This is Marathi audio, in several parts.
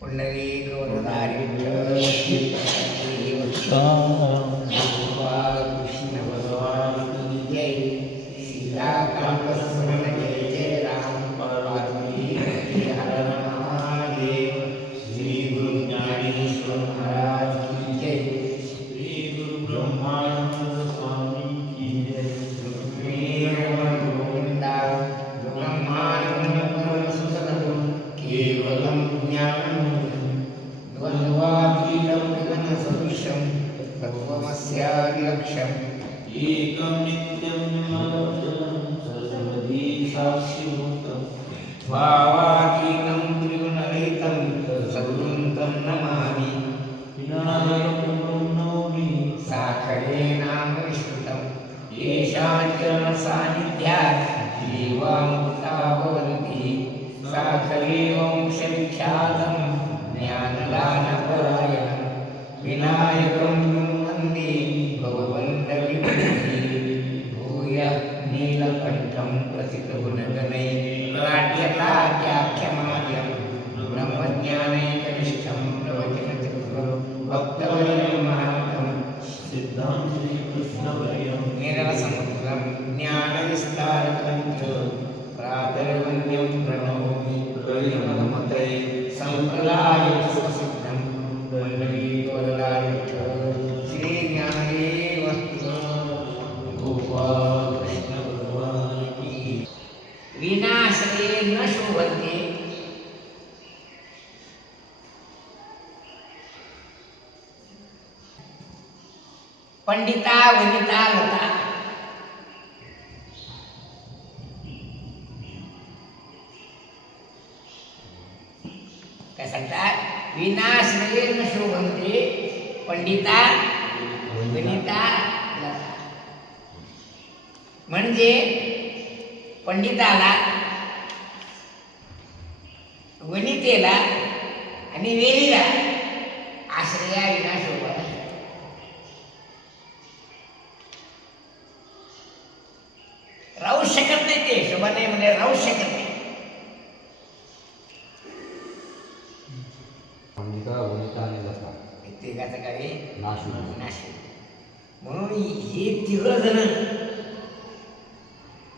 पुंडलिक वरदारी विठ्ठल कृष्ण भगवान की जय. सीताकांत स्मरण जय जय राम. पार्वती हर महादेव. श्री गुरु ज्ञानेश्वर महाराज की जय. श्री गुरु ब्रह्मानंद स्वामी की जय. गोविंदा ब्रह्मानंद सुसदगुण केवलम ज्ञानम द्वंद्वातीतं गगनसदृशं तत्त्वमस्यादिलक्ष्यम् एकं नित्यं निर्मलं सर्वदी साक्षिभूतं भावातीतं त्रिगुणरहितं सद्गुरुं तं नमामि. विनायकं नौमि साखरे नाम विश्रुतं येषां चरणसान्निध्यात् जीवामृता भवन्ति. साखरे वंशविख्यातं ज्ञानदानपरायणं विनायकं वन्दे भववन्दविभूति. भूयः नीलकण्ठं प्रथितगुणगणैः राज्यकार्याख्यमार्यं ब्रह्मज्ञानैकनिष्ठं प्रवचनचतुरं भक्तवर्यं महान्तं सिद्धं श्रीकृष्णवर्यं निरसमुद्रं ज्ञानविस्तारकं च प्रातर्वन्द्यं प्रणौमि प्रविमलमते सम्प्रदायसिद्धं. पुंडलीकवरदारी विठ्ठल श्री ज्ञानदेव गोपाल कृष्ण भगवान की. विनाशये न शोभन्ते पंडिता वनिता लता. काय सांगतात? विनाश्रये न शोभन्ते पंडिता वनिता लता. म्हणजे पंडिताला, वनितेला आणि वेलीला आश्रया विना शोभा नाही. राहू शकत नाही. ते शोभा नाही म्हणजे राहू शकत नाही. प्रत्येकाचं काही नाश. म्हणून हे तिघ जण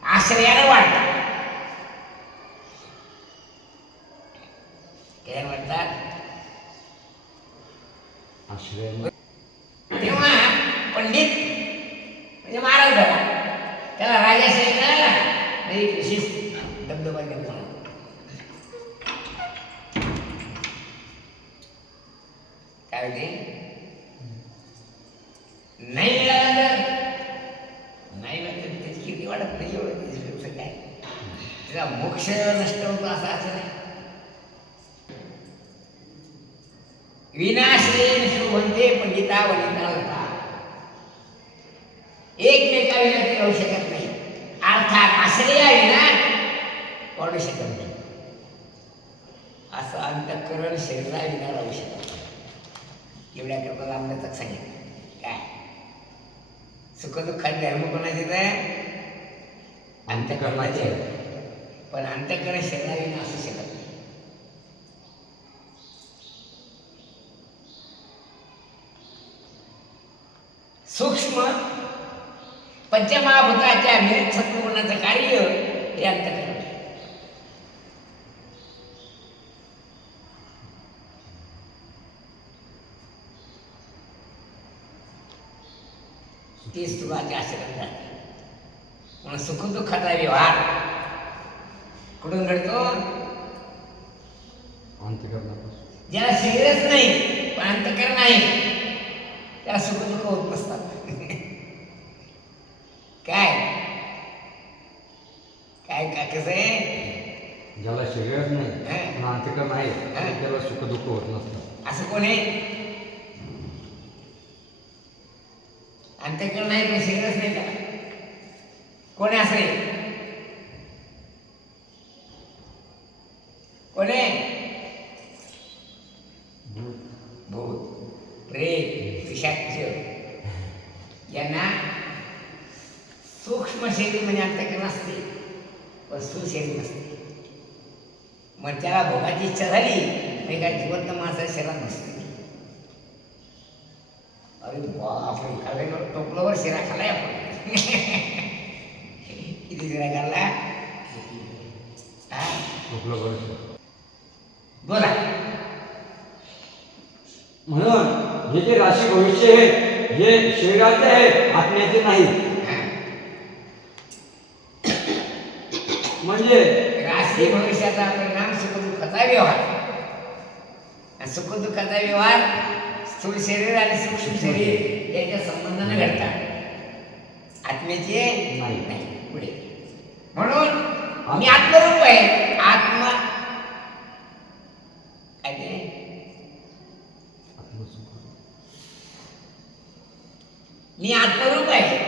आश्रयाला वाटतात. काय म्हणतात? आश्रय. तेव्हा पंडित म्हणजे महाराज झाला. त्याला राजाश्रय मिळाला नाही. विशेष दबदबा घेतला. काय होते? नाही मिळालं तर नाही मिळालं त्याची किती वाढत नाही. एवढं त्याच्यापेक्षा काय त्याचा मोक्ष नष्ट होतो असं असं नाही. विनाश्रयेन शोभन्ते पंडिता वनिता लता. एकमेकाविना ते राहू शकत नाही. अर्थात आश्रयाविना वाढू शकत नाही. असं अंतःकरण शरीराविना राहू शकत नाही. एवढ्या करता रामदासाक सांगितलं. काय सुखदुःखात धर्म कोणाचे तर अंतःकरणाचे. पण अंतःकरण शरीराविना असू शकत नाही. सूक्ष्म पंचमहाभूताच्या विरुद्ध सत्वगुणाचं कार्य हे अंतःकरण. ती सुखाचे आश्रम झाले. म्हणून सुखदुःखाचा व्यवहार कुठून घडतो? ज्याला शरीरच नाही पण अंतःकरण आहे त्याला सुखदुःख होत नसतात. काय काय काय कसं आहे? ज्याला शरीरच नाही पण अंतःकरण आहे त्याला सुखदुःख होत नसतं. असं कोण आहे? अंतःकरण नाही पण शरीरच नाही त्याला. कोण आहे असं? कोण आहे? भूत, प्रेत, पिशाच यांना सूक्ष्म शरीर म्हणजे अंतःकरण असते पण स्थूल शरीर नसते. मग त्याला भोगाची इच्छा झाली हे काय जिवंत माणसाच्या शरीरात नसते. अरे बापरे, खाल्ल्यावर टोपल्यावर शिरा खाल्लाय आपण. किती शिरा खाल्ला? बोला. म्हणून हे जे राशी भविष्य आहे हे शरीराचे आहे, आत्म्याचे नाही. म्हणजे राशी भविष्याचा परिणाम सुखदुःखाचा व्यवहार. सुखदुःखाचा व्यवहार स्थूल शरीर आणि सूक्ष्म शरीर याच्या संबंधाने घडतात, आत्म्याचे नाही. पुढे म्हणून मी आत्मरूप आहे. आत्मा काय ते मी आत्मरूप आहे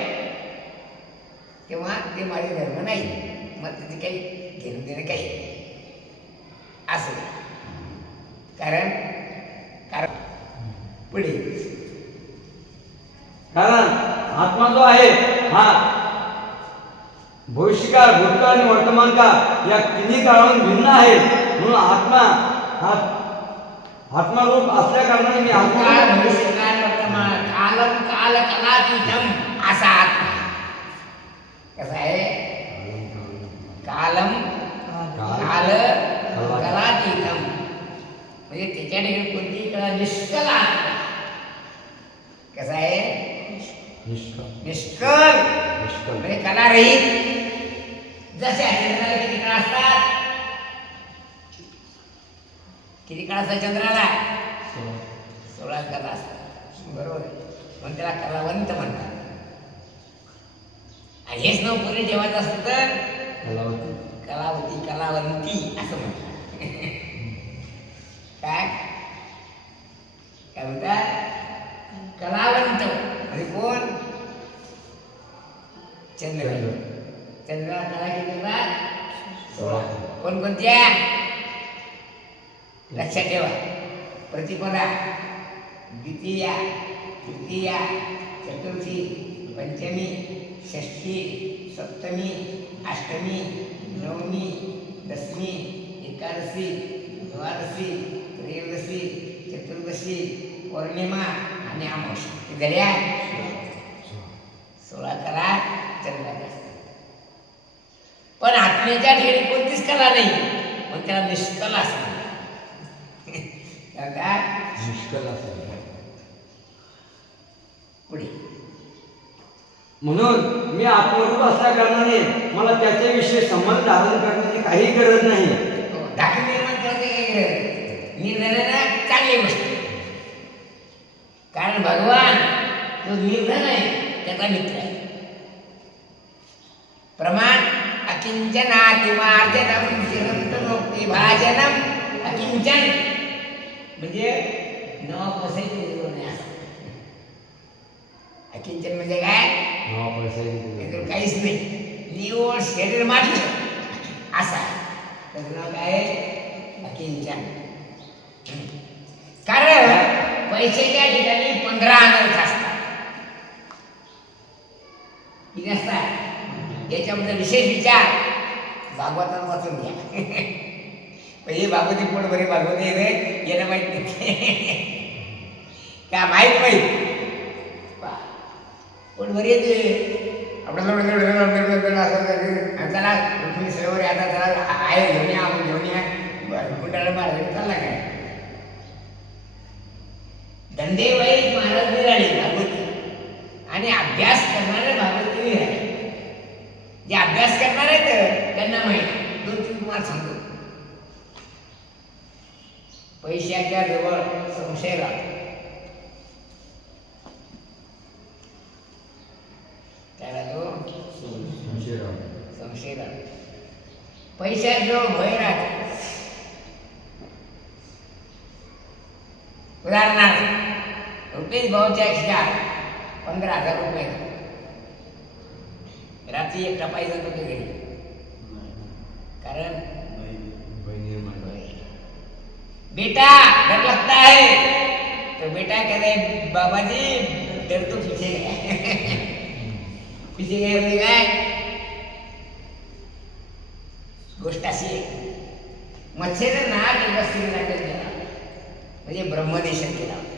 तेव्हा ते माझे धर्म नाही, मग तिथे काही घेणं देणं काही असं. कारण पुढे कारण आत्मा जो आहे हा भविष्यकाळ, भूतकाळ आणि वर्तमान काळ या तिन्ही काळाहून भिन्न आहे. म्हणून आत्मा हा आत्मारूप असल्या कारणाने मी भूतकाळ, भविष्यकाळ, वर्तमान कालम काल कलातीतम असा आत्मा. कसा आहे? कालम काल कलातीतम म्हणजे त्याच्या ठिकाणी कोणतीही कला निष्कल आत्मा. कसा आहे? निष्कल म्हणजे कलारहित. जसे चंद्राला किती कळा असतात? किती कळा असतात चंद्राला? 16 कला असतात. बरोबर आहे. पण त्याला कलावंत म्हणतात. आणि हेच नाव पुढे ठेवायचं असतं तर कलावती, कलावंती असं म्हणतात. काय म्हणतात? कलावंत म्हणजे कोण? चंद्र. चंद्राला कला किती येतात? 16. कोणकोणत्या? लक्षात ठेवा. प्रतिपदा, द्वितीया, तृतीया, चतुर्थी, पंचमी, षष्ठी, सप्तमी, अष्टमी, नवमी, दशमी, एकादशी, द्वादशी, त्रयोदशी, चतुर्दशी, पौर्णिमा आणि अमावस्या. झाल्या 16 कला चंद्राच्या असतात. पण आत्म्याच्या ठिकाणी कोणतीच कला नाही, पण त्याला निष्कल असतात. पुढे म्हणून मी आत्मरूप असल्या कारणाने मला त्याच्याविषयी संबंध धारण करण्याची काही गरज नाही. दाखल निर्माण करते काही गरज निर्धनाला चांगली गोष्ट. कारण भगवान जो निर्धन आहे त्याचा मित्र आहे. प्रमाण अकिंचनातिमार्जनम चिरंतनोक्ती भाजनम. अकिंचन म्हणजे न पैसे अकिंचन म्हणजे काय? काहीच नाही, निव्वळ शरीर मात्र असा. त्याचं नाव काय? अकिंचन. कारण पैशाच्या ठिकाणी 15 अनर्थ असतात. किती असतात? याच्याबद्दल विशेष विचार भागवतात वाचून घ्या. हे भागवती पोट बरे भागवते रे येणं माहीत नाही का? माहीत पोट बरी येते आपल्याला चला तुम्ही सरोवर आता चला आहे घेऊन या, आपण घेऊन या. बरं कुंडाला मारायला चालला काय? धंदेवाईक महाराज निघाले भागवती आणि अभ्यास करणारे भागवती निघाले. जे अभ्यास करणार आहेत त्यांना माहिती. 2-3 तुम्हाला सांगतो. पैशाच्या जवळ संशय राहतो. त्याला जो संशय राहतो. पैशाजवळ भय राहतो. उदाहरणार्थ रुपेश भाऊच्या खिशात 15,000 रुपये. रात्री एकटा पाहिजे जातो ते घरी. कारण बेटा डर लगता है तो बेटा कह रहे बाबा जी डर तो पीछे गया. पीछे गए म्हणजे काय? गोष्ट अशी आहे. मच्छर नाक बसतील लागेल म्हणजे ब्रह्मदेशन केला होता.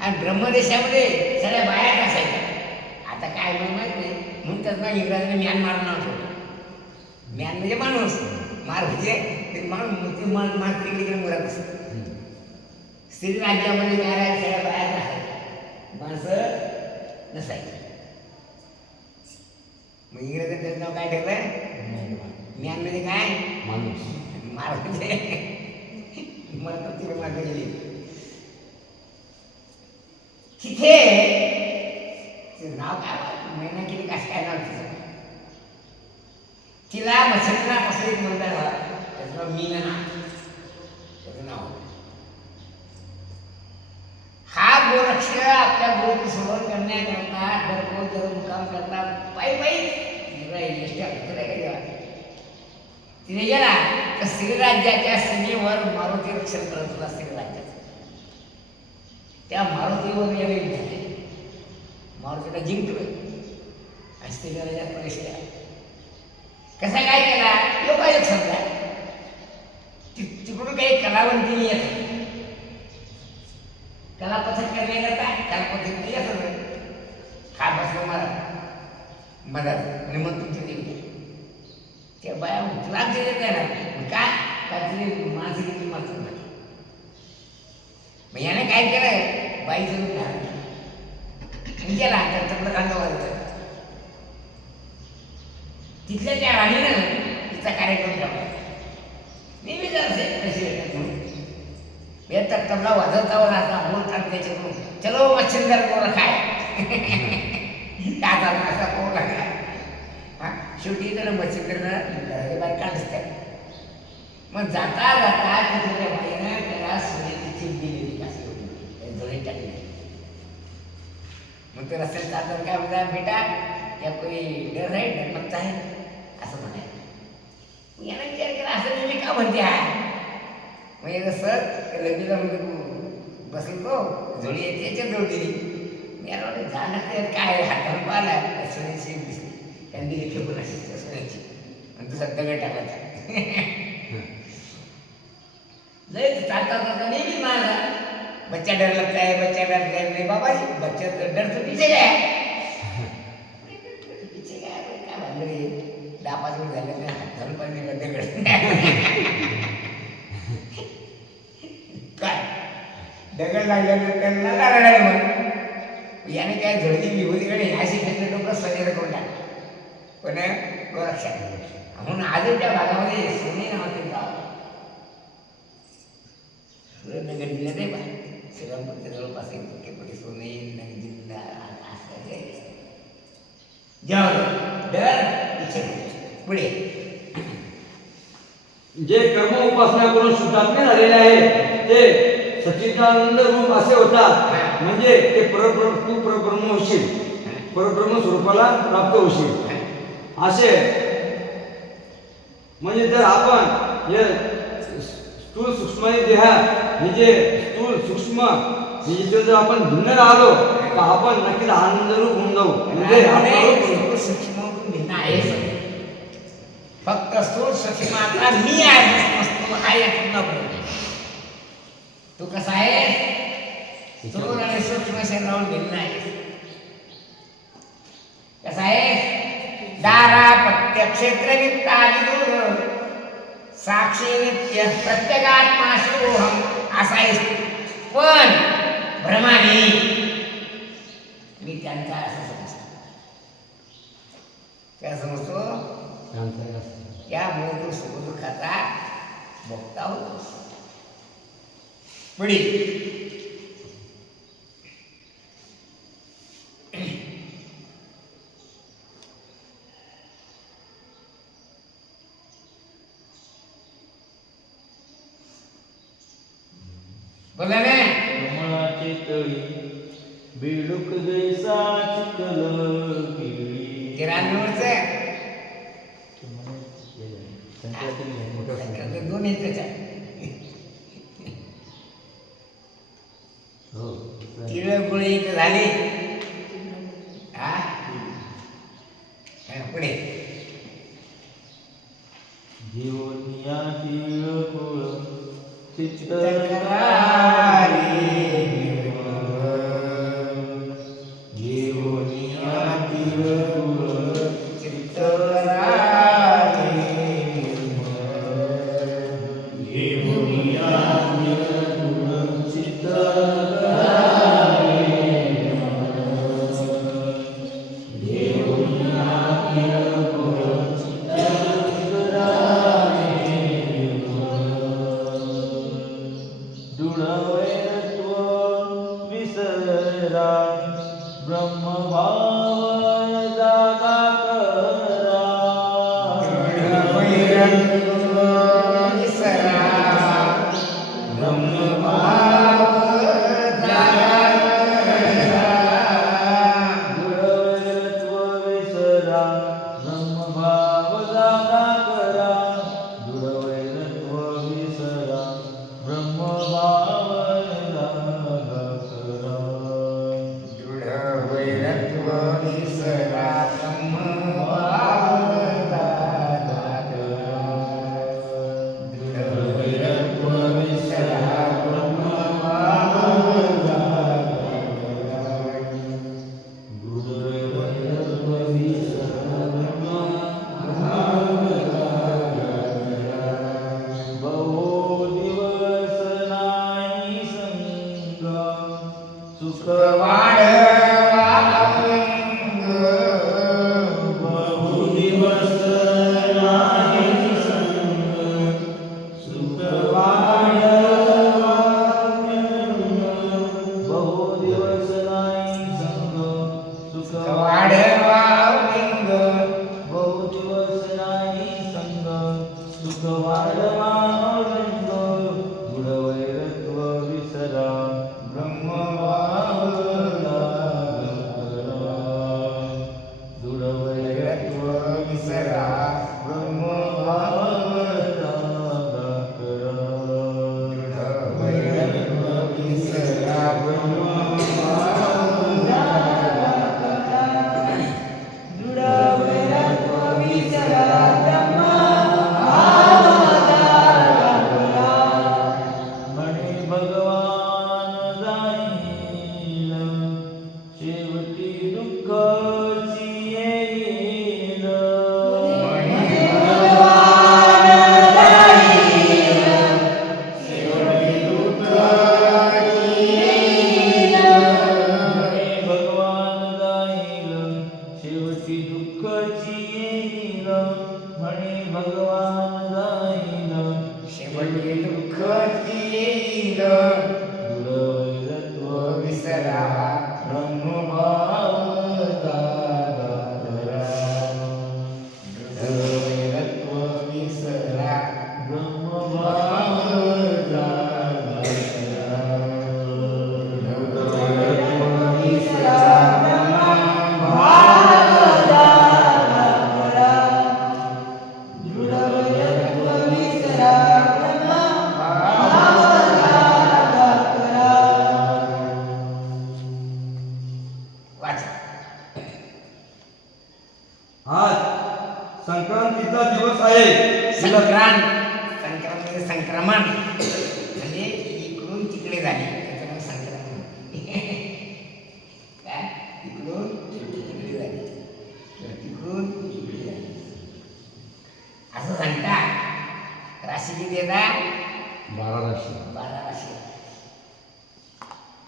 आणि ब्रह्मदेशामध्ये सगळ्या बायाच असायच्या. आता काय म्हणून माहित नाही, म्हणून त्याच ना इंग्रजांनी म्यानमार नाव ठेवलं. म्यान म्हणजे माणूस, मार म्हणजे ते माणूस तिकडे मुरात असत. स्त्री राज्यामध्ये काय राहायचं, सगळ्या बायाच असायच्या, माणसं नसायची. मग इंग्रजांनी त्याचं नाव काय ठेवलं, म्यान म्हणजे काय, माणूस. मार म्हणजे मरतात तिकडे मार गेली. तिथे नाव काय महिना केली कसं काय नाव तिचं, तिला मच्छिंद्रापासून एक मुलगा झाला, त्याचं नाव मीना, त्याचं नाव. हा गोरक्ष आपल्या गोष्टी सोडून करण्याकरता दररोज जर मुक्काम करतात पायी पायी तिने गेला तर श्रीराज्याच्या सीमेवर मारुती रक्षण करत होता. श्रीराज्याचं त्या मारुतीवर याने युद्ध झाले, मारुतीला जिंकलं आणि श्रीराज्यात प्रवेश केला. कसा काय केला, योगायोग समजा. तिकडून काही कलावंतीने येत होती, कलापथक करण्याकरता कलापथक येत होतं. हा बसला मला मदत आणि मग तुमची देवी त्या बाया तुला देत नाही काय काहीतरी माणसं किंमत नाही. मग याने काय केलं, बाईचं रूप धारण केलं, गेला तर चांगलं खांदा वाजलं. तिथल्या त्या राणीनं तिचा कार्यक्रम ठेवला. नेहमी जर येतात तबला वाजवता वाजता बोलतात त्याच्याकडून, चलो मच्छिंदर गोरा खाय काय झालं असा कोला काय. हा शेवटी त्याला मच्छिंदरनं बाई काढतात. मग जाता जाता तिथल्या बाईनं त्याला सोन्याची चिप दिलेली असं जोडी टाकली. मग ते रस्त्यात जाताना काय म्हणता, बेटा या कोणी डर आहे, डर लगता आहे असं म्हणायचं. याला विचार केला असं नेहमी का म्हणते आहे. मग एकदा सर लग्नीला म्हणजे बसलो जोडी येते याच्या जोड दिली. याला वाटतं झालं काय हातावर पाहिला सोन्याची दिसली, त्यांनी दिली फेकून अशी सोन्याची आणि तुझा दगड टाकायचा. लय चालता चालता नेहमी माझा बच्चा डर लगता है, बच्चा डर नहीं बाबा जी, बच्चा डर तो पीछे गया पीछे गया काय भानगडी डापाच वेळ झाले ना हात घालून पाहिजे दगड काय दगड लागल्यानंतर मला रडायला मग याने काय झडती विभूतीकडे अशी खेळले लोक सगळे करून टाकले. पण गोरक्षा म्हणून आजही त्या भागामध्ये सोने नावाचे गाव सुरेंद्रनगर जिल्ह्यात आहे बा, श्रीरामपूरच्या जवळपास एक सोने नगर जिल्हा असं डर पुढे जे कर्म उपासना करून शुद्धात्मे झालेले आहे ते सच्चिदानंद रूप असे होतात. म्हणजे ते तू परब्रह्म होशील, परब्रह्म स्वरूपाला प्राप्त होशील असे. म्हणजे जर आपण हे स्थूल सूक्ष्म देहा म्हणजे स्थूल सूक्ष्म म्हणजे जर आपण भिन्न राहिलो तर आपण नक्कीच आनंद रूप होऊन जाऊ. म्हणजे सूक्ष्म भिन्न आहे, फक्त स्थूल सूक्ष्माचा मी आहे तू कसा आहे, स्थूल आणि सूक्ष्म शरीरावर भिन्न आहे. कसा आहे, दारा पत्य क्षेत्र नित्यादी दूर साक्षी नित्य प्रत्येगात्मा शिवोहम असा आहे. पण भ्रमाने मी त्यांचा असं समजतो, काय समजतो, त्यामुळे तो सुखदुःखाचा भोगता होतो. पुढे बोला ना, कमळाचे तळी बेडूक जैसा चिखल केळी. ते रानवरचं संक्रांती दोन आहेत त्याच्यात, हो तिळगुळ एक झाले. हा पुढे जीवनिया तिळकुळ चित्त करारी घेऊनिया तिळकुळ चित्त करारी घेऊनिया तिळकुळ चित्त दृढवैरत्व विसरा ब्रह्मभाव जागा करा विसरा ब्रह्मभाव जागा करा. दृढवैरत्व विसरा ब्रह्मभाव जागा करा दृढवैरत्व विसरा ब्रह्मभाव जागा करा दृढ वैरत्व विसरा ब्रह्मभाव जागा करा. दृढ वैरत्व विसरा ब्रह्मभाव जागा करा. दृढवैरत्व विसरा ब्रह्मभाव बहु दिवस नाही संग सुख वाढवा अंग. बहु दिवस नाही संग सुख वाढवा बहु दिवस नाही संग सुख वाढवा अंग. बहु दिवस नाही संग सुख वाढवा रंग दृढवैरत्व विसरा ब्रह्मभाव जागा करा दृढवैरत्व विसरा ब्रह्मभाव जागा करा वैरत्व विसरा ब्रह्मभाव जागा करा. दृढ वैरत्व विसरा ब्रह्मभाव जागा करा. म्हणे भगवान जाईल शेवटी दुःखाची येईल म्हणे भगवान जाईल, शेवटी दुःखाची येईल. म्हणे भगवान जाईल शेवटी दुःखाची येईल म्हणे भगवान जाईल शेवटी दुःखाची येईल. दृढवैरत्व विसरा ब्रह्मभाव जागा करा. दृढ वैरत्व विसरा ब्रह्मभाव जागा करा. दृढ वैरत्व विसरा ब्रह्मभाव जागा करा. दृढ वैरत्व विसरा ब्रह्मभाव जागा करा. वाचा. आज संक्रांतीचा दिवस आहे. संक्रांत संक्रांत म्हणजे संक्रमण म्हणजे इकडून तिकडे झाले त्याच्यामुळे संक्रमण. काय इकडून तिकडे झाली तिकडून इकडे झाली असं सांगतात. राशी किती येतात? 12 राशी 12 राशी.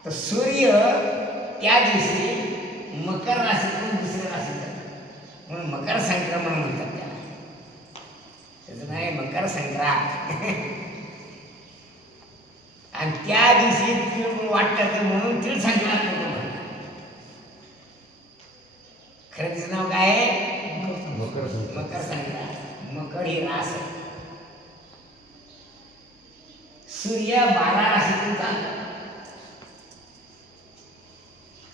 तर सूर्य त्या दिवशी मकर राशीतून दुसऱ्या राशीत जातो म्हणून मकर संक्रमण म्हणतात त्याला. त्याचं नाव आहे मकर संक्रांत. आणि त्या दिवशी तिळ वाटतात म्हणून तिळ संक्रांत म्हणतात. खरं तिचं नाव काय आहे? मकर संक्रांत. मकर संक्रांत. मकर ही रास आहे. सूर्य 12 राशीतून चालतो.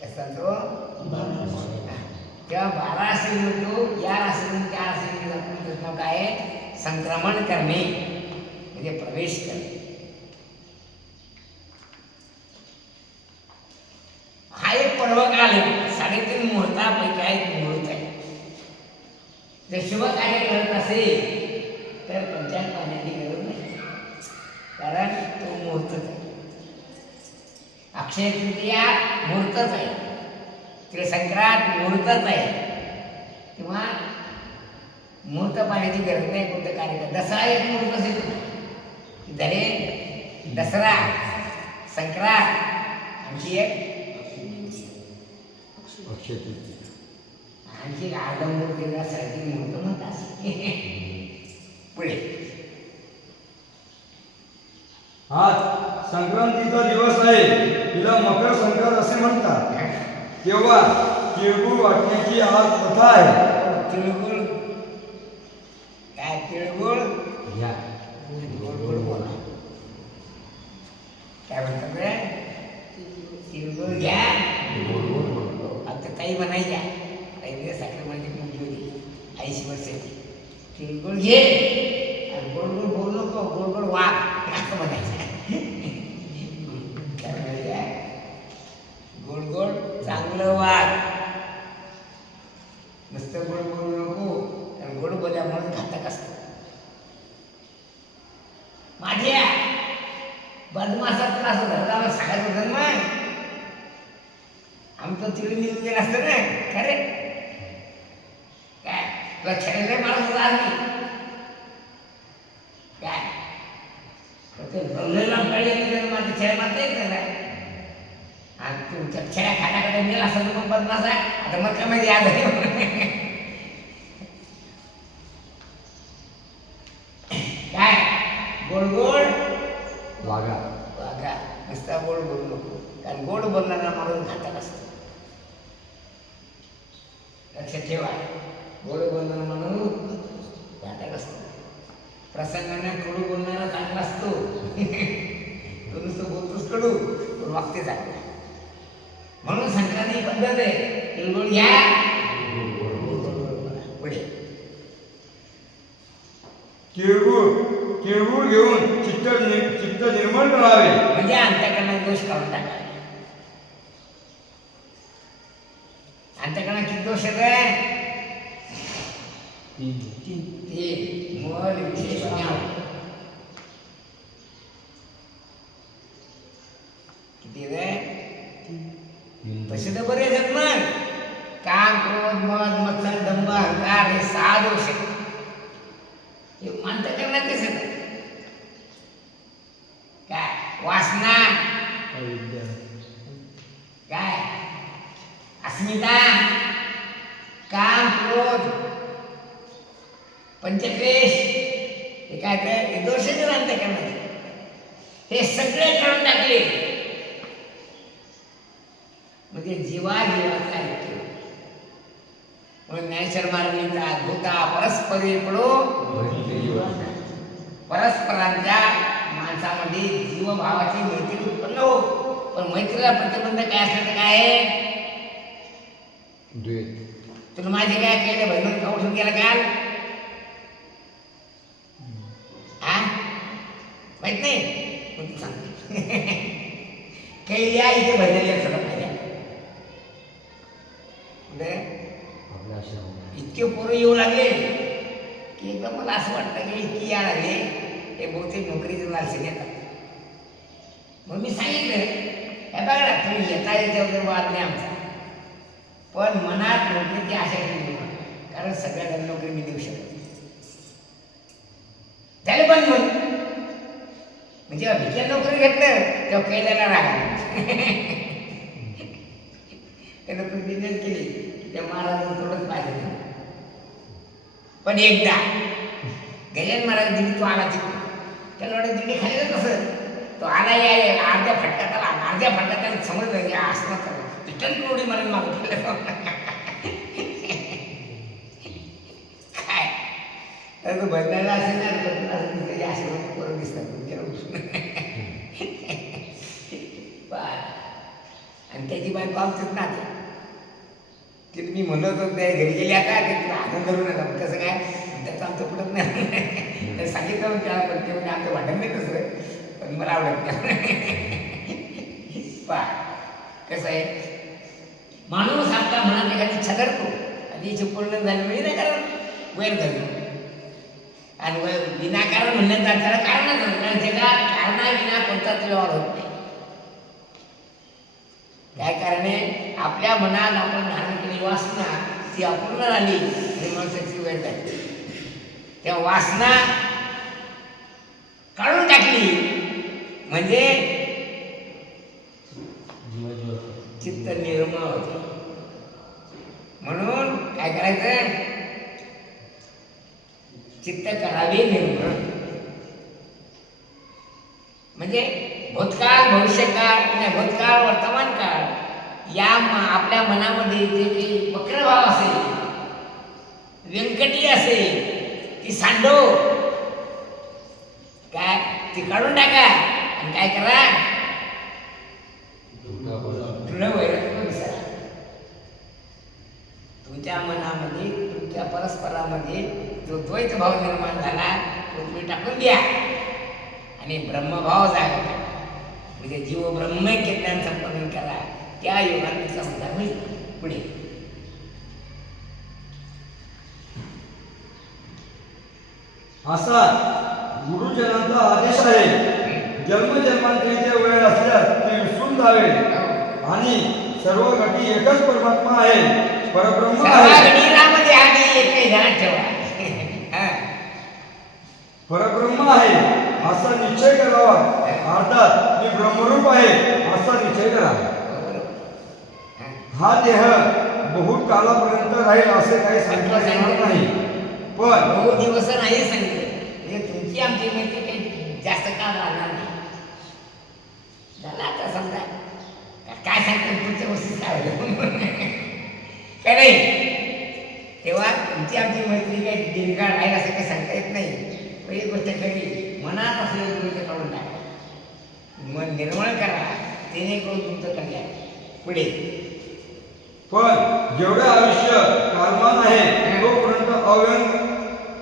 कसा तो तेव्हा 12 राशी म्हणतो या राशीतून त्या राशीमध्ये जातो. त्याचं नाव काय आहे? संक्रमण करणे म्हणजे प्रवेश करणे. हा एक पर्वकाल आहे. 3.5 मुहूर्तापैकी एक मुहूर्त आहे. जर शुभ कार्य करत असेल तर पंचांग पाहण्याची गरज नाही. अक्षय तृतीया मुहूर्तच आहे, तिला संक्रांत मुहूर्तच आहे, तेव्हा मुहूर्त पाण्याची गरज नाही कोणतं कार्य. दसरा एक मुहूर्त असेल झाले, दसरा संक्रांत आणखी एक अक्षय तृतीया. आणखी अर्ध मुहूर्त साडेतीन मुहूर्त म्हणतात. पुढे आज संक्रांतीचा दिवस आहे, तिला मकर संक्रांत असे म्हणतात. तेव्हा तिळगुळ वाटण्याची आज प्रथा आहे. तिळगुळ काय तिळगुळ घ्या. गोड गोड बोला. काय म्हणतात रे? तिळगुळ घ्या. आता काही म्हणायच्या काही साखर म्हणजे मुलगी होती 80 वर्षाची. तिळगुळ घे आणि गोड गोड बोलू नको, गोड गोड वाग असं म्हणायचं. काय म्हणायच्या? गोड गोड चांगलं वाग, नुसतं गोड बोलू नको, कारण गोड बोलल्यामुळे घातक असतं. माझ्या बदमाशात त्रास होता मला सांगत होतं मग आमचं तिकडे निघून गेलं असतं ना. खरे काय तुला खेळले माणूस होता आम्ही काय रंगलेला कळले माझे खेळ मारता येत नाही काय. आणि तुमच्या खेळ्या खाण्याकडे गेला असं मग बदमाश आहे. आता मग काय माहिती आज काय गोड गोड वागा. वागा, नुसता गोड बोलू नको, कारण गोड बोलणारा माणूस घातक असतो. लक्षात ठेवा, गोड बोलणारा माणूस घातक असतो. प्रसंगाने कडू बोलणारा चांगला असतो. तो नुसतं बोलतोच कडू पण वागते चांगला. म्हणून संक्रांती पद्धत आहे, तिळगुळ घ्या. पुढे तिळगुळ घेऊन चित्त निर्मळ करावे. म्हणजे अंतःकरणात दोष काढून टाकावे. अंतःकरणात किती दोष आहेत? ते मल विशेष किती रे? तसे तर बरेच आहेत मग. काम, क्रोध, मद, मत्सर, दंभ, अहंकार हे 6 दोष आहेत. हे अंतःकरणातच येतात. काय वासना, काय अस्मिता, काम, क्रोध, पंचक्लेश हे काय तर हे दोषच अंतःकरणाचे. हे सगळे काढून टाकले म्हणजे जीवाचा ऐक्य. म्हणून ज्ञानेश्वर महाराजांचा अद्भुता परस्परी पडो परस्परांच्या माणसामध्ये जीवभावाची मैत्री उत्पन्न हो. पण मैत्रीला प्रतिबंध काय असलं तर काय आहे? तुला माझे काय केलं बहिण का उठून गेला काल? हा माहित नाही पण तू सांगते कैल्या इथे भरलेली सगळं पाहिजे. इतके पोरं येऊ लागले की एकदम मला असं वाटतं की इतकी या लागले हे बहुतेक नोकरीचं लालसे घेतात. मग मी सांगितलं हे बघा ना तुम्ही येता येते वगैरे वाद नाही आमचा, पण मनात नोकरीची आशा ठेवू नका, कारण सगळ्यांना नोकरी मी देऊ शकत नाही. झाले पण म्हणजे जेव्हा भिकेल नोकरी घेतलं तेव्हा कैल्याला राग त्या नोकरी बिझनेस केली की त्या महाराजांना थोडंच पाहिजे. पण एकदा गजानन महाराज दिल्ली तो आला तिकडे त्याला वाटत दिल्ली खाली कसं तो आला या अर्ध्या फटक्यात आला. अर्ध्या फटक्यात त्याला समजलं या असणार तर रिटर्न करोडी मला मागून काय तर तो बदलायला असेल ना बदला असेल त्याच्या आशीर्वाद पोरं दिसतात तुमच्या आणि त्याची बायको आमचंच ना तिला मी म्हणत होतो त्या घरी गेली आता ते तुला आनंद धरू नका. कसं काय त्याचं आमचं पडत नाही सांगितलं मग त्याला पण ते म्हणजे आमचं वाटत नाही तसं पण मला आवडत नाही. पा कसं आहे माणूस आपल्या मनात एखादी इच्छा करतो आणि इच्छा पूर्ण झाली म्हणजे नाही कारण वैर धरतो आणि विनाकारण म्हणण्याचा त्याला कारणच कारण जगात कारणाविना कोणताच व्यवहार होत नाही. काय कारण आहे आपल्या मनात आपण धारण केलेली वासना ती अपूर्ण राहिली आणि माणसाची वेळ झाली. त्या वासना काढून टाकली म्हणजे जीवाजीवाचं चित्त निर्मळ होते. म्हणून काय करायचं, चित्त करावे निर्मळ. म्हणजे भूतकाळ भविष्यकाळ नाही, भूतकाळ वर्तमान काळ या आपल्या मनामध्ये जे काही वक्रभाव असेल, व्यंकटी असेल, ती सांडो काय ती काढून टाका आणि काय करा, दृढ वैराग्य विसरा. तुमच्या मनामध्ये तुमच्या परस्परामध्ये जो द्वैत भाव निर्माण झाला तो तुम्ही टाकून द्या आणि ब्रह्मभाव जागा करा. म्हणजे जीव ब्रह्मैक्य ज्ञान संपन्न करा. त्या योगाने समजा होईल पुढे. असा गुरुजनांचा आदेश आहे. जन्मजन्मांतरीचे वेळ असल्यास ते विसरून जावे आणि सर्व घटी एकच परमात्मा आहे, परब्रह्म आहे. शरीरामध्ये आधी एक ध्यानात ठेवा. हा. परब्रह्म आहे असा निश्चय करावा. अर्थात मी ब्रह्मरूप आहे असा निश्चय करावा. हा देह बहुत कालापर्यंत राहील असे काही सांगता येणार नाही. पण बहु दिवस नाही सांगितलं म्हणजे तुमची आमची माहिती काही जास्त काळ राहणार नाही. झालं आता समजा काय सांगतो पुढच्या वर्षी काय होईल काय नाही. तेव्हा तुमची आमची मैत्री काही दीर्घकाळ राहील असं काही सांगता येत नाही. पण एक गोष्ट खरी, मनात असलेलं तुम्ही ते काढून टाका, मन निर्मळ करा, जेणेकरून तुमचं कल्याण पुढे. पण जेवढे आयुष्य कालमान आहे तोपर्यंत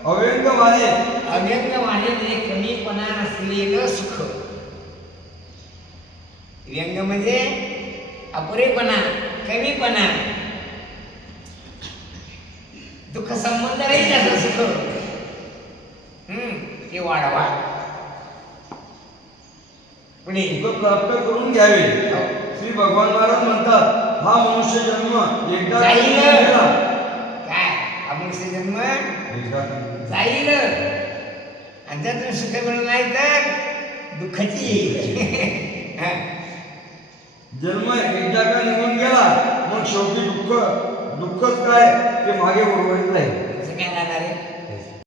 अव्यंगवाने अव्यंगवाणे म्हणजे कमीपणा नसलेलं सुख. व्यंग म्हणजे अपुरेपणा, कमीपणा, दुःख संबंध राहील असं सुख ते वाढवा पुढे. सुख प्राप्त करून घ्यावे. श्री भगवान महाराज म्हणतात, हा मनुष्य जन्म एकदा जाईल. गेला. काय अमनुष्य जन्म एकदा जाईल आणि जर तुम्ही सुख मिळून नाही तर दुःखाची येईल. हा. जन्म एकदा का निघून गेला मग शेवटी दुःखच काय ते मागे उर्वरित राहील. असं काय राहणार आहे.